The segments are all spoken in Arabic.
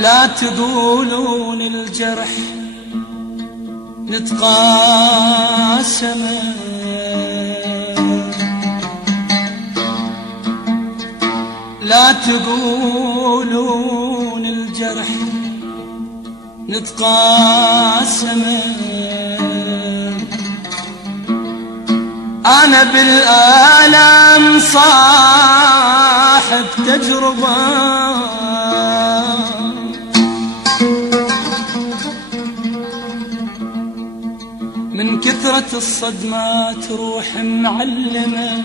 لا تقولون الجرح نتقاسم، لا تقولون الجرح نتقاسم. أنا بالآلام صاحب تجربة، من كثرة الصدمات روح معلمة.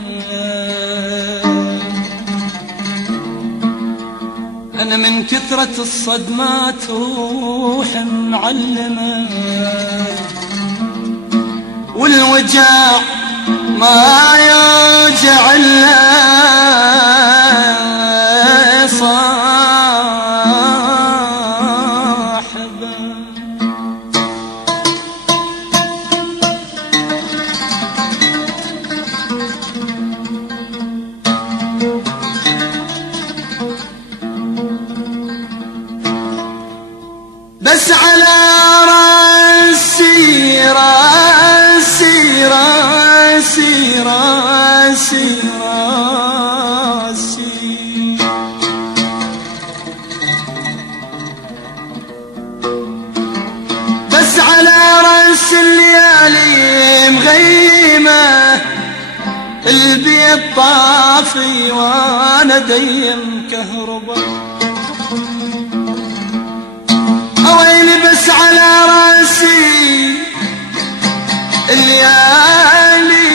أنا من كثرة الصدمات روح معلمة، والوجع ما يوجع إلا صاحبه. بس على راسي راسي راسي راسي راسي، بس على راس الليالي مغيمة، البيت طافي وانا ديم كهربا. ويلي بس على راسي الليالي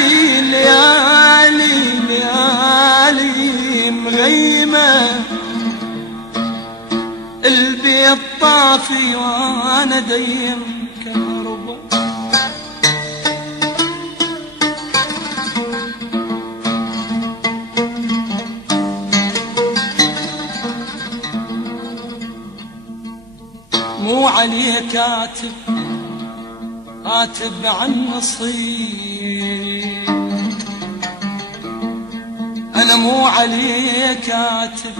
ليالي ليالي مغيمة، البيت طافي وانا ديم كهربا. مو عليه كاتب كاتب عن نصيب، أنا مو عليه كاتب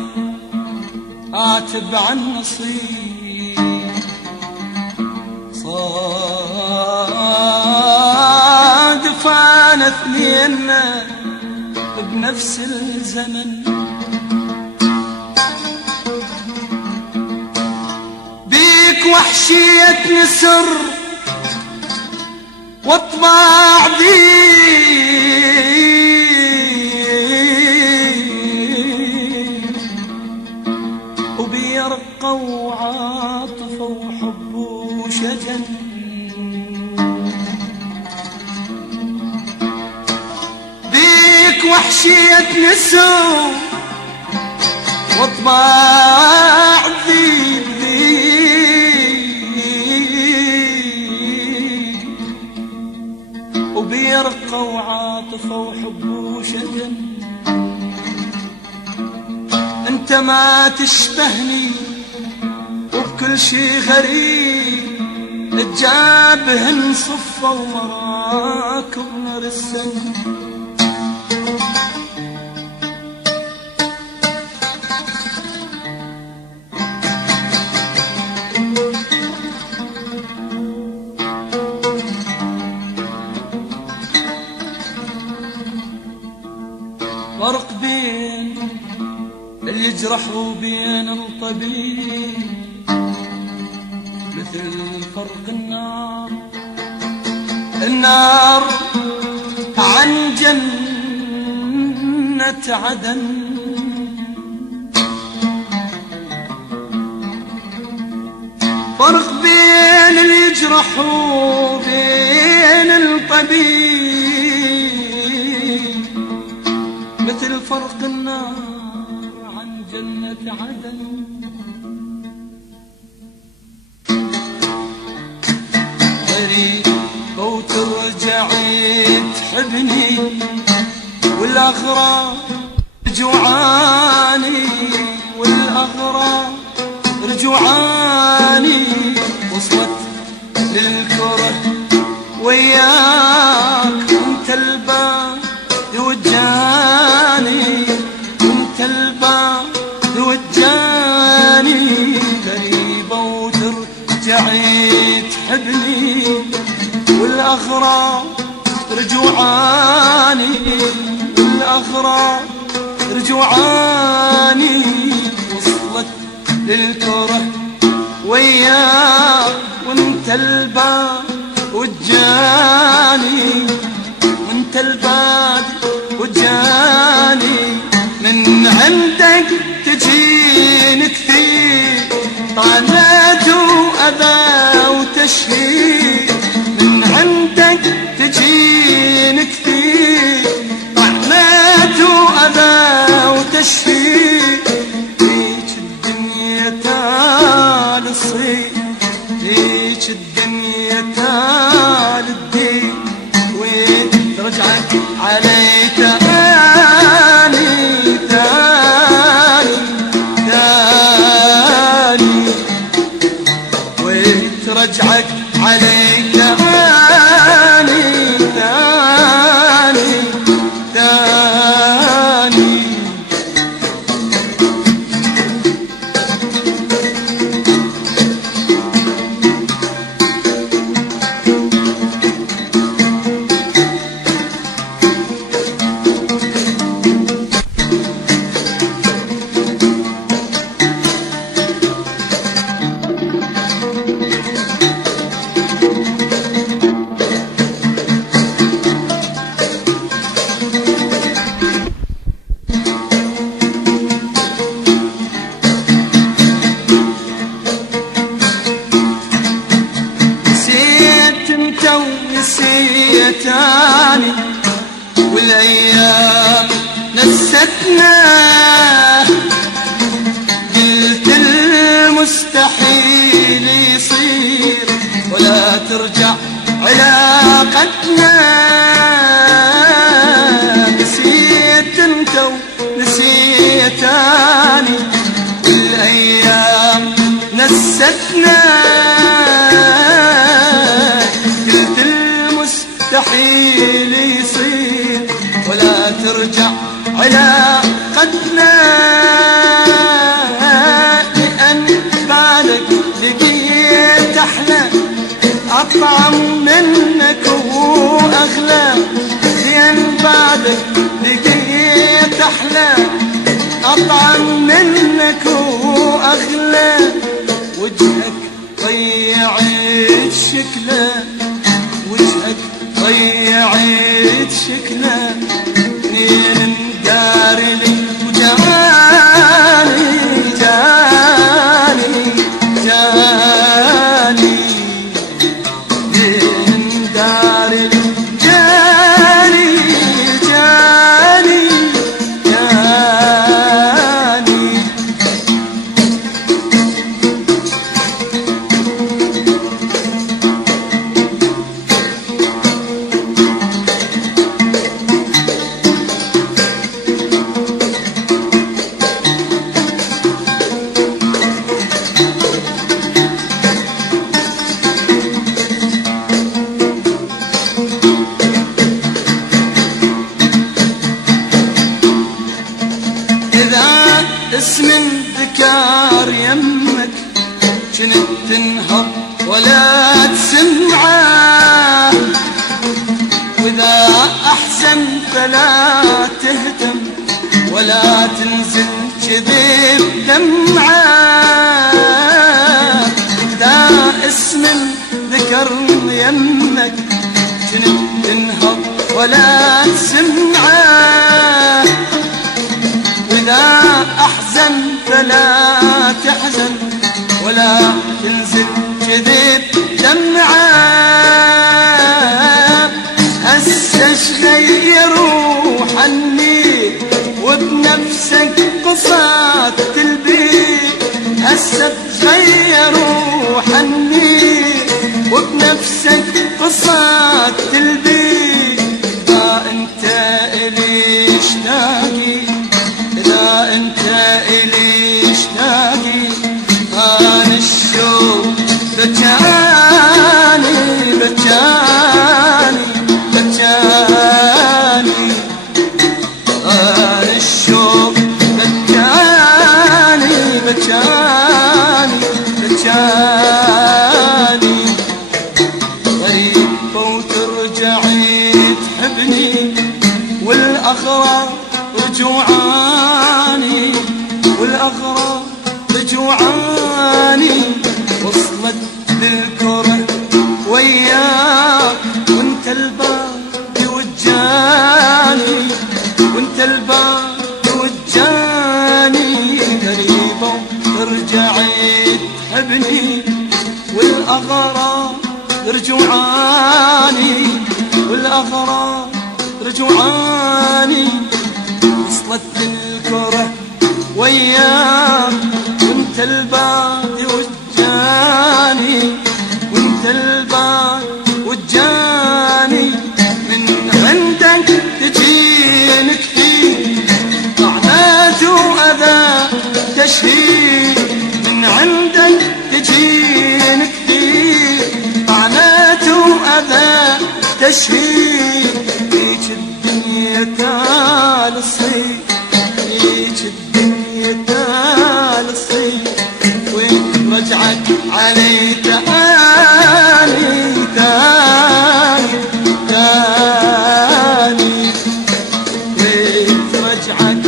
كاتب عن نصيب. صادف أنا اثنين بنفس الزمن، وحشية نسر واطباع ذيب، وبيرقى وعاطفة وحب وشجن. بيك وحشية نسر واطباع ذيب، وبيرقى وعاطفة وحب وشجن. انت ما تشبهني وبكل شي غريب، تجابهن صفة ومراكب نار السن. فرق بين الجرح وبين الطبيب، مثل فرق النار النار عن جنة عدن. فرق بين الجرح وبين الطبيب، مثل فرق النار عن جنة عدن. غريب وترجعي تحبني، والأغراب رجوعاني، والأغراب رجوعاني. وصلت للكره وياك وانت الباب يوجاني، وانت الباب يوجاني. غريب والأغراض رجوعاني، وصلت للكره وياك وانت الباب وجاني، وانت الباب وجاني. من عندك تجين كثير طعنات وأذى وتشهير، من عندك تجين كثير طعنات وأذى وتشهير. هيج الدنيا تال الصيد، هيج الدنيا تال الدين، وين رجعك علي تاني تاني تاني، وين رجعك علي تاني تاني تاني. نسيتاني والايام نستنا، قلت المستحيل يصير ولا ترجع علاقتنا. نسيت انت ونسيتاني والايام نستنا، مستحيل يصير ولا ترجع علاقتنا. لأن بعدك لقيت أحلى أطعم منك وأغلى، لأن بعدك لقيت أحلى أطعم منك وأغلى. وجهك ضيعت شكله، وجهك ضيعت شكله، منين نداري لي وجاني جاني جاني، منين نداري لي جاني جاني جاني. اسم ذكار يمك جنت تنهض ولا تسمعه، واذا احزن فلا تهتم ولا تنزل كذب دمعه. اذا اسم ذكر يمك جنت تنهض ولا تسمعه، وإذا أحزن فلا تحزن ولا تنزل كذب دمعه. هسه شغيروا حني وبنفسك قصات البيت، هسه شغيروا حني وبنفسك قصات البيت. إذا أنت إليش ناقي، إذا أنت إليش ناقي، أنا الشوق بجاني بجاني بجاني، أنا الشوق بجاني بجاني بجاني. غريب وترجعي رجوعاني والأغراب رجوعاني، وصلت للكرة وياك وانت الباقي وجاني، وانت الباقي وجاني، قريبة ورجعت تحبني والأغراب رجوعاني، والأغراب رجوعاني، وصلت الكرة وياك وانت الباقي وجاني، وانت الباقي وجاني، من عندك تجين كثير طعنات وأذى تشهير، من عندك تجين كثير طعنات وأذى تشهير، ليك الدنيا تالصي، ليك الدنيا تالصي، وين رجعت علي تاني تاني تاني، وين رجعت